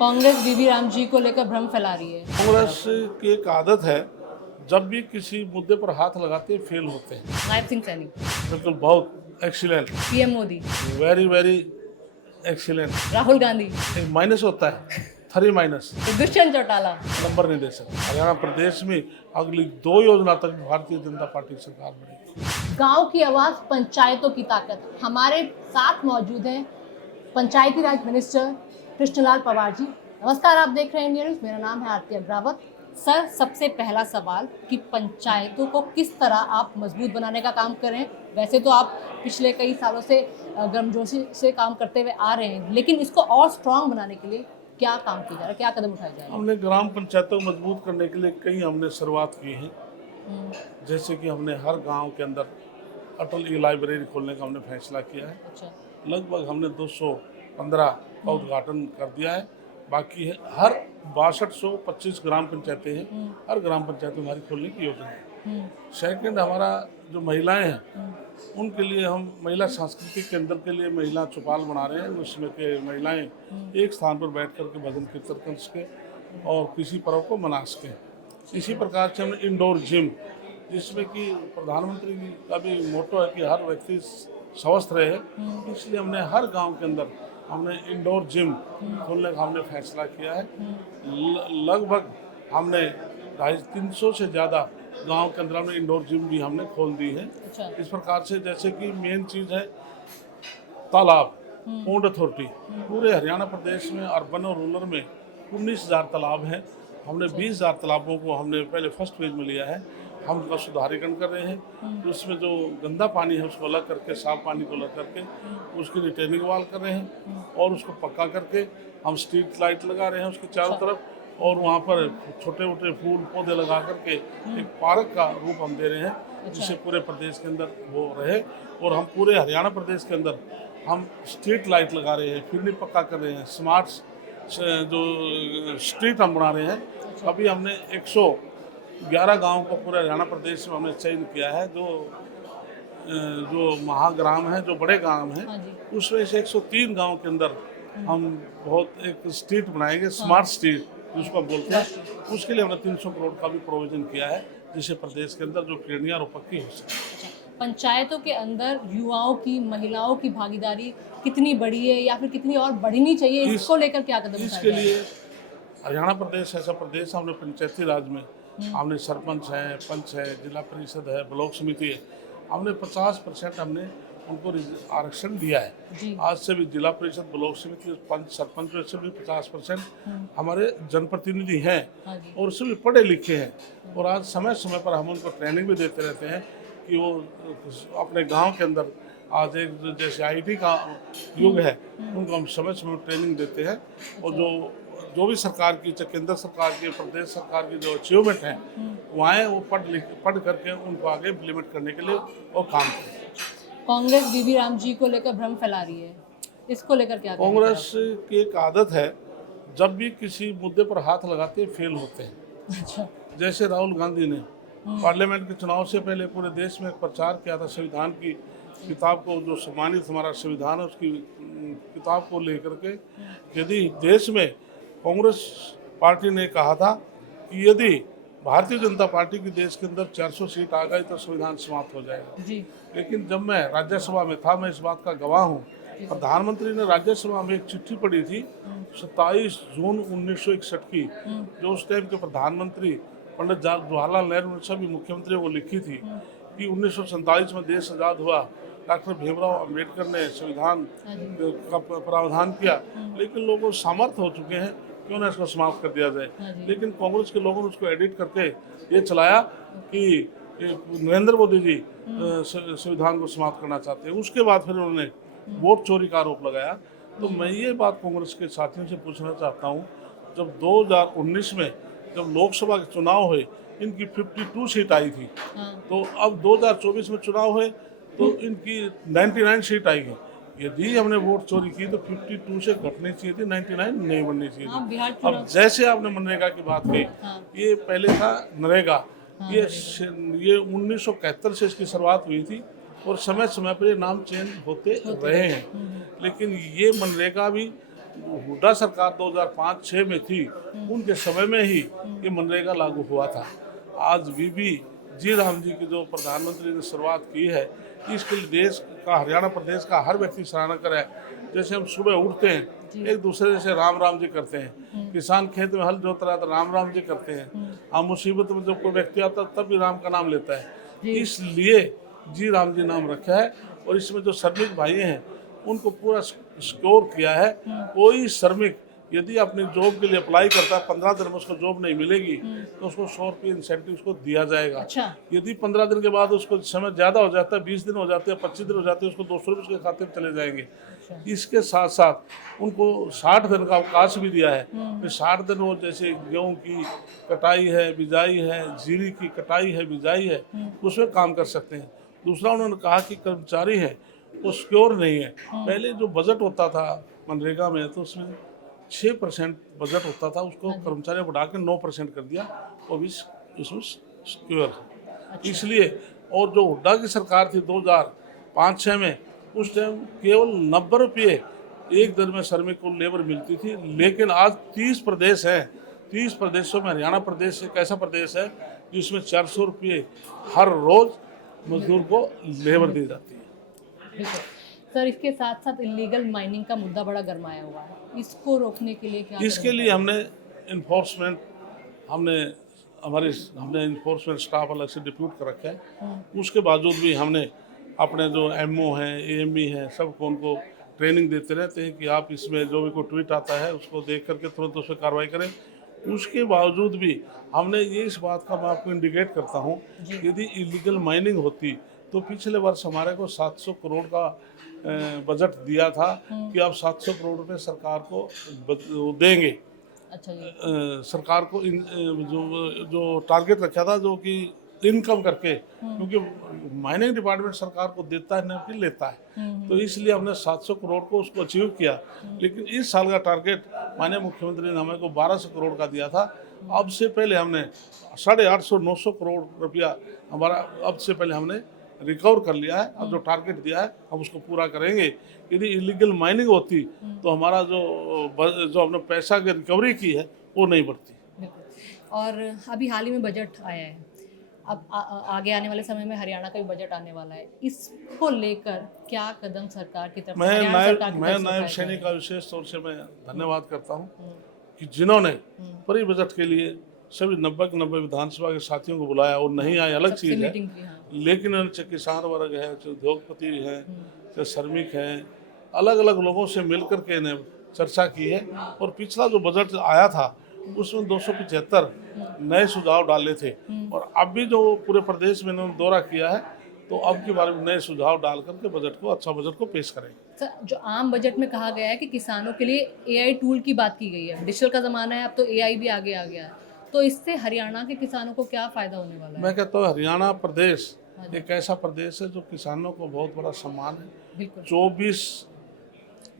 कांग्रेस बीबी राम जी को लेकर भ्रम फैला रही है। कांग्रेस की एक आदत है, जब भी किसी मुद्दे पर हाथ लगाते हैं फेल होते हैं। नायब सिंह सैनी, बिल्कुल, बहुत excellent, PM Modi, very very excellent. Rahul Gandhi, एक माइनस होता है, 3 माइनस, दुष्यंत चौटाला। नंबर नहीं दे सकते। हरियाणा प्रदेश में अगली 2 योजना तक भारतीय जनता पार्टी की सरकार बनेगी। गांव की आवाज, पंचायतों की ताकत। हमारे साथ मौजूद हैं पंचायती राज मिनिस्टर कृष्णलाल पंवार जी। नमस्कार, आप देख रहे हैं इंडिया न्यूज़। मेरा नाम है आरती अग्रावत। सर, सबसे पहला सवाल कि पंचायतों को किस तरह आप मजबूत बनाने का काम कर रहे हैं। वैसे तो आप पिछले कई सालों से गर्मजोशी से काम करते हुए आ रहे हैं, लेकिन इसको और स्ट्रांग बनाने के लिए क्या काम किया जा रहा है, क्या कदम उठाए जा रहे हैं? हमने ग्राम पंचायतों को मजबूत करने के लिए कई हमने शुरुआत की है। जैसे कि हमने हर गांव के अंदर अटल ई लाइब्रेरी खोलने का हमने फैसला किया है। अच्छा, लगभग हमने 215 का उद्घाटन कर दिया है। बाकी है हर 6225 ग्राम पंचायतें हैं, हर ग्राम पंचायत में हमारी खोलने की योजना है। सेकंड, हमारा जो महिलाएं हैं उनके लिए हम महिला सांस्कृतिक केंद्र के लिए महिला चौपाल बना रहे हैं, उसमें के महिलाएं एक स्थान पर बैठ कर के भजन कीर्तन कर सके और किसी पर्व को मना सकें। इसी प्रकार से हमने इंडोर जिम, जिसमें कि प्रधानमंत्री का भी मोटो है कि हर व्यक्ति स्वस्थ रहे, इसलिए हमने हर गांव के अंदर हमने इंडोर जिम खोलने का हमने फैसला किया है। लगभग हमने 250-300 से ज़्यादा गांव के अंदर हमने इंडोर जिम भी हमने खोल दी है। अच्छा। इस प्रकार से जैसे कि मेन चीज़ है तालाब, पोंड अथॉरिटी। पूरे हरियाणा प्रदेश में अर्बन और रूरल में 19,000 तालाब हैं। हमने 20,000 तालाबों को हमने पहले फर्स्ट फेज में लिया है। हम उसका सुधारीकरण कर रहे हैं। उसमें जो गंदा पानी है उसको अलग करके, साफ पानी को अलग करके उसकी रिटेनिंग वाल कर रहे हैं और उसको पक्का करके हम स्ट्रीट लाइट लगा रहे हैं उसके चारों तरफ, और वहाँ पर छोटे मोटे फूल पौधे लगा करके एक पार्क का रूप हम दे रहे हैं, जिससे पूरे प्रदेश के अंदर वो रहे। और हम पूरे हरियाणा प्रदेश के अंदर हम स्ट्रीट लाइट लगा रहे हैं, फिर पक्का कर रहे हैं, स्मार्ट जो स्ट्रीट हम बना रहे हैं। अभी हमने 111 गांव को पूरे हरियाणा प्रदेश में हमने चयन किया है, जो महाग्राम है, जो बड़े गांव हैं, उसमें से 103 गांव के अंदर हम बहुत एक स्ट्रीट बनाएंगे, स्मार्ट स्ट्रीट जिसको हम बोलते हैं। उसके लिए हमने 300 करोड़ का भी प्रोविजन किया है, जिससे प्रदेश के अंदर जो क्रेडियाँ और पक्की हो सके। पंचायतों के अंदर युवाओं की, महिलाओं की भागीदारी कितनी बड़ी है या फिर कितनी और बढ़नी चाहिए, इसको लेकर क्या कदम उठाए इसके जा रहे लिए हैं? हरियाणा प्रदेश ऐसा प्रदेश, हमने पंचायती राज में हमने सरपंच है, पंच है, जिला परिषद है, ब्लॉक समिति है, हमने 50% हमने उनको आरक्षण दिया है। आज से भी जिला परिषद, ब्लॉक समिति, पंच, सरपंच में से भी 50% हमारे जनप्रतिनिधि हैं और उससे भी पढ़े लिखे हैं। और आज समय समय पर हम उनको ट्रेनिंग भी देते रहते हैं कि वो अपने गांव के अंदर, आज एक जैसे आईटी का युग है, उनको हम समय समय ट्रेनिंग देते हैं। और जो भी सरकार की, चाहे केंद्र सरकार की, प्रदेश सरकार की जो अचीवमेंट हैं वहाँ वो पढ़ करके उनको आगे इम्प्लीमेंट करने के लिए वो काम करें। कांग्रेस बीबी राम जी को लेकर भ्रम फैला रही है, इसको लेकर क्या कहेंगे? कांग्रेस की एक आदत है, जब भी किसी मुद्दे पर हाथ लगाते हैं फेल होते हैं। अच्छा, जैसे राहुल गांधी ने पार्लियामेंट के चुनाव से पहले पूरे देश में एक प्रचार किया था, संविधान की किताब को, जो सम्मानित हमारा संविधान है उसकी किताब को लेकर के। यदि देश में कांग्रेस पार्टी ने कहा था कि यदि भारतीय जनता पार्टी की देश के अंदर 400 सीट आ गई तो संविधान समाप्त हो जाएगा जी। लेकिन जब मैं राज्यसभा में था, मैं इस बात का गवाह हूँ, प्रधानमंत्री ने राज्यसभा में एक चिट्ठी पढ़ी थी 27 जून 1961 की, जो उस टाइम के प्रधानमंत्री पंडित जवाहरलाल नेहरू ने सभी मुख्यमंत्रियों को लिखी थी कि 1947 में देश आज़ाद हुआ, डॉक्टर भीमराव अंबेडकर ने संविधान का प्रावधान किया, लेकिन लोगों सामर्थ्य हो चुके हैं, क्यों ना इसको समाप्त कर दिया जाए। लेकिन कांग्रेस के लोगों ने उसको एडिट करके ये चलाया कि नरेंद्र मोदी जी संविधान को समाप्त करना चाहते हैं। उसके बाद फिर उन्होंने वोट चोरी का आरोप लगाया। तो मैं ये बात कांग्रेस के साथियों से पूछना चाहता हूँ, जब 2019 में जब लोकसभा के चुनाव हुए, इनकी 52 सीट आई थी, तो अब 2024 में चुनाव हुए तो इनकी 99 सीट आएगी। यदि हमने वोट चोरी की तो 52 से घटनी चाहिए थी, 99 नहीं बननी चाहिए थी। अब जैसे आपने मनरेगा की बात की, ये पहले था नरेगा, ये 1971 से इसकी शुरुआत हुई थी और समय समय पर ये नाम चेंज होते रहे हैं। लेकिन ये मनरेगा भी हुड्डा सरकार 2005-6 में थी, उनके समय में ही ये मनरेगा लागू हुआ था। आज बीबी जी राम जी की जो प्रधानमंत्री ने शुरुआत की है, इसके लिए देश का, हरियाणा प्रदेश का हर व्यक्ति सराहना करे। जैसे हम सुबह उठते हैं, एक दूसरे से राम राम जी करते हैं, किसान खेत में हल जोत रहा है तो राम राम जी करते हैं, हम मुसीबत में जब कोई व्यक्ति आता है तब भी राम का नाम लेता है। इसलिए जी राम जी नाम रखा है। और इसमें जो श्रमिक भाई हैं उनको पूरा स्कोर किया है। कोई श्रमिक यदि अपनी जॉब के लिए अप्लाई करता है, 15 दिन में उसको जॉब नहीं मिलेगी तो उसको 100 रुपये इंसेंटिव उसको दिया जाएगा। अच्छा। यदि 15 दिन के बाद उसको समय ज़्यादा हो जाता है, 20 दिन हो जाते हैं, 25 दिन हो जाते हैं, उसको 200 रुपये उसके खाते में चले जाएंगे। अच्छा। इसके साथ साथ उनको 60 दिन का अवकाश भी दिया है। 60 दिन वो जैसे गेहूँ की कटाई है, बिजाई है, जीरी की कटाई है, बिजाई है, उसमें काम कर सकते हैं। दूसरा उन्होंने कहा कि कर्मचारी है वो सिक्योर नहीं है। पहले जो बजट होता था मनरेगा में तो उसमें 6% बजट होता था, उसको कर्मचारियों को बढ़ा के 9% कर दिया और भी उसमें सिक्योर है। इसलिए और जो हुड्डा की सरकार थी 2005-6 में, उस टाइम केवल 90 रुपये एक दिन में श्रमिक को लेबर मिलती थी। लेकिन आज 30 प्रदेश हैं, 30 प्रदेशों में हरियाणा प्रदेश एक ऐसा प्रदेश है जिसमें 400 रुपये हर रोज मजदूर को लेबर दी जाती है। सर, इसके साथ साथ इलीगल माइनिंग का मुद्दा बड़ा गरमाया हुआ है, इसको रोकने के लिए क्या इसके लिए हमने इन्फोर्समेंट हमने इन्फोर्समेंट स्टाफ अलग से डिप्यूट कर रखा है। उसके बावजूद भी हमने अपने जो एमओ हैं, एएमई हैं, सबको उनको ट्रेनिंग देते रहते हैं कि आप इसमें जो भी कोई ट्वीट आता है उसको देख करके तुरंत उस पर कार्रवाई करें। उसके बावजूद भी हमने ये इस बात का मैं आपको इंडिकेट करता हूँ, यदि इलीगल माइनिंग होती तो पिछले वर्ष हमारे को 700 करोड़ का बजट दिया था कि आप 700 करोड़ रुपए सरकार को देंगे। अच्छा जी। सरकार को जो टारगेट रखा था, जो कि इनकम करके, क्योंकि माइनिंग डिपार्टमेंट सरकार को देता है, न कि लेता है, तो इसलिए हमने 700 करोड़ को उसको अचीव किया। लेकिन इस साल का टारगेट माननीय मुख्यमंत्री ने हमें को 1200 करोड़ का दिया था। अब से पहले हमने 850-900 करोड़ रुपया हमारा अब से पहले हमने रिकवर कर लिया है। अब जो टारगेट दिया है हम उसको पूरा करेंगे। यदि इलीगल माइनिंग होती तो हमारा जो हमने पैसा की रिकवरी की है वो नहीं बढ़ती। और अभी हाल ही में बजट आया है, अब आगे आने वाले समय में हरियाणा का भी बजट आने वाला है, इसको लेकर क्या कदम सरकार की तरफ मैं नायब सैनिक का विशेष तौर से मैं धन्यवाद करता हूँ कि जिन्होंने परी बजट के लिए सभी 90 विधानसभा के साथियों को बुलाया। और नहीं आए अलग चीज़ है, लेकिन चाहे किसान वर्ग है, चाहे उद्योगपति हैं, चाहे श्रमिक हैं, अलग अलग लोगों से मिलकर के इन्हें चर्चा की है। और पिछला जो बजट आया था उसमें 275 नए सुझाव डाले थे। और अब भी जो पूरे प्रदेश में इन्होंने दौरा किया है तो अब के बारे में नए सुझाव डाल करके बजट को, अच्छा बजट को पेश करेंगे। सर, जो आम बजट में कहा गया है कि किसानों के लिए एआई टूल की बात की गई है, डिजिटल का ज़माना है, अब तो एआई भी आगे आ गया है, तो इससे हरियाणा के किसानों को क्या फ़ायदा होने वाला है? मैं कहता हूँ हरियाणा प्रदेश एक ऐसा प्रदेश है जो किसानों को बहुत बड़ा सम्मान है। 24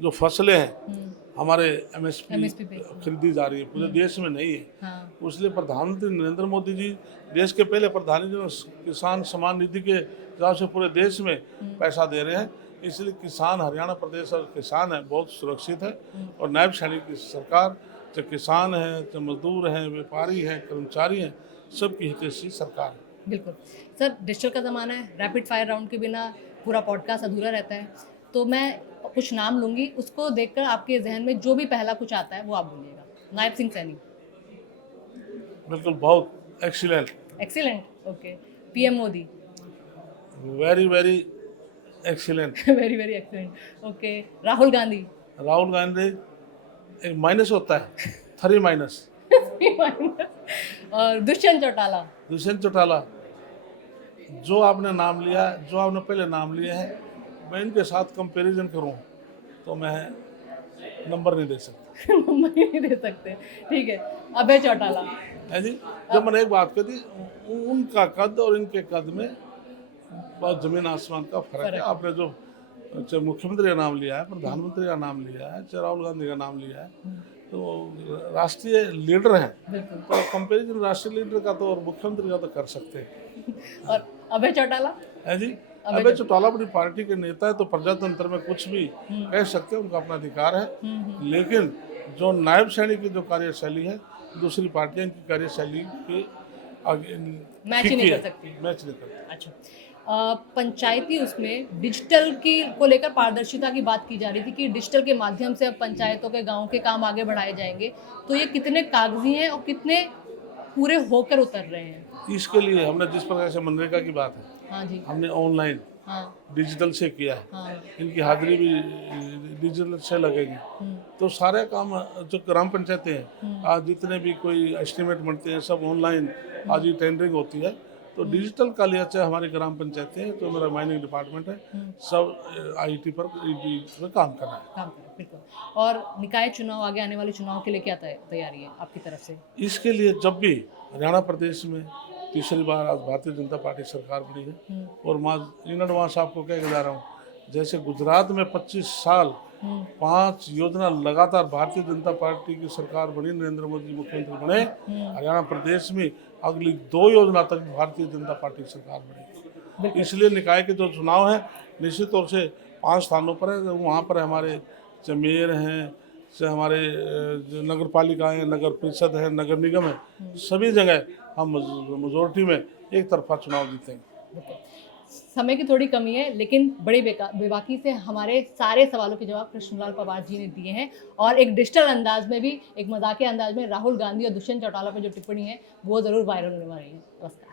जो फसलें हैं हमारे एमएसपी खरीदी जा रही है, पूरे देश में नहीं है। इसलिए प्रधानमंत्री नरेंद्र मोदी जी देश के पहले प्रधानमंत्री किसान सम्मान निधि के हिसाब से पूरे देश में पैसा दे रहे हैं। इसलिए किसान, हरियाणा प्रदेश और किसान है बहुत सुरक्षित है। और नायब सैनिक की सरकार, चाहे किसान है, चाहे मजदूर हैं, व्यापारी हैं, कर्मचारी हैं, सबकी हितैषी सरकार है। बिल्कुल सर, डिजिटल का ज़माना है, रैपिड फायर राउंड के बिना पूरा पॉडकास्ट अधूरा रहता है, तो मैं कुछ नाम लूँगी, उसको देखकर आपके जहन में जो भी पहला कुछ आता है वो आप बोलिएगा। नायब सिंह सैनी। बिल्कुल, बहुत excellent. Excellent, okay. PM Modi. Very very excellent. Very very excellent, okay. Rahul Gandhi. Rahul Gandhi एक माइनस होता है, 3 माइनस। और दुष्यंत चौटाला। दुष्यंत चौटाला, जो आपने नाम लिया, जो आपने पहले नाम लिया है, मैं इनके साथ कंपैरिजन करूं तो मैं नंबर नहीं दे सकता। नंबर नहीं दे सकते, ठीक है। अभय चौटाला है जी। जब मैंने एक बात कही थी, उनका कद और इनके कद में बहुत जमीन आसमान का फर्क है। आपने जो चाहे मुख्यमंत्री का नाम लिया है, प्रधानमंत्री का नाम लिया है, चाहे राहुल गांधी का नाम लिया है, तो राष्ट्रीय लीडर हैं, तो कंपैरिजन राष्ट्रीय लीडर का तो और मुख्यमंत्री का तो कर सकते हैं। और अभय चौटाला है जी। अबे चौटाला अपनी पार्टी के नेता है तो प्रजातंत्र में कुछ भी कह सकते हैं, उनका अपना अधिकार है। लेकिन जो नायब सैनिक की जो कार्यशैली है दूसरी पार्टियां की कार्यशैली के आगे मैच ही नहीं कर सकती। मैच नहीं करती। अच्छा, पंचायती उसमें डिजिटल की को लेकर पारदर्शिता की बात की जा रही थी कि डिजिटल के माध्यम से अब पंचायतों के गांव के काम आगे बढ़ाए जाएंगे, तो ये कितने कागजी हैं और कितने पूरे होकर उतर रहे हैं? इसके लिए हमने जिस प्रकार से मनरेगा की बात है, हाँ जी, हमने ऑनलाइन हाँ डिजिटल से किया है, हाँ, इनकी हाजिरी भी डिजिटल से लगेगी। तो सारे काम जो ग्राम पंचायतें हैं आज जितने भी कोई एस्टिमेट बनते हैं सब ऑनलाइन आज ही टेंडरिंग होती है। तो डिजिटल का लिया चाहे हमारी ग्राम पंचायतें हैं, तो मेरा माइनिंग डिपार्टमेंट है, सब आईटी पर काम कर रहा है। काम करें बिल्कुल। और निकाय चुनाव, आगे आने वाले चुनाव के लिए क्या तैयारी है आपकी तरफ से? इसके लिए जब भी हरियाणा प्रदेश में तीसरी बार आज भारतीय जनता पार्टी सरकार बनी है, और मैं इन एडवांस आपको कह के जा रहा हूँ, जैसे गुजरात में 25 साल 5 योजना लगातार भारतीय जनता पार्टी की सरकार बनी, नरेंद्र मोदी मुख्यमंत्री बने, हरियाणा प्रदेश में अगली 2 योजना तक भारतीय जनता पार्टी की सरकार बनेगी। इसलिए निकाय के जो चुनाव है निश्चित तौर से 5 स्थानों पर है, वहाँ पर हमारे मेयर हैं, से हमारे नगर पालिकाएँ हैं, नगर परिषद है, नगर निगम है, सभी जगह हम मेजोरिटी में एक तरफा चुनाव जीतेंगे। समय की थोड़ी कमी है, लेकिन बड़ी बेबाकी से हमारे सारे सवालों के जवाब कृष्णलाल पवार जी ने दिए हैं, और एक डिजिटल अंदाज में भी, एक मजाकिया अंदाज में राहुल गांधी और दुष्यंत चौटाला पर जो टिप्पणी है वो ज़रूर वायरल होने वाली है। नमस्कार।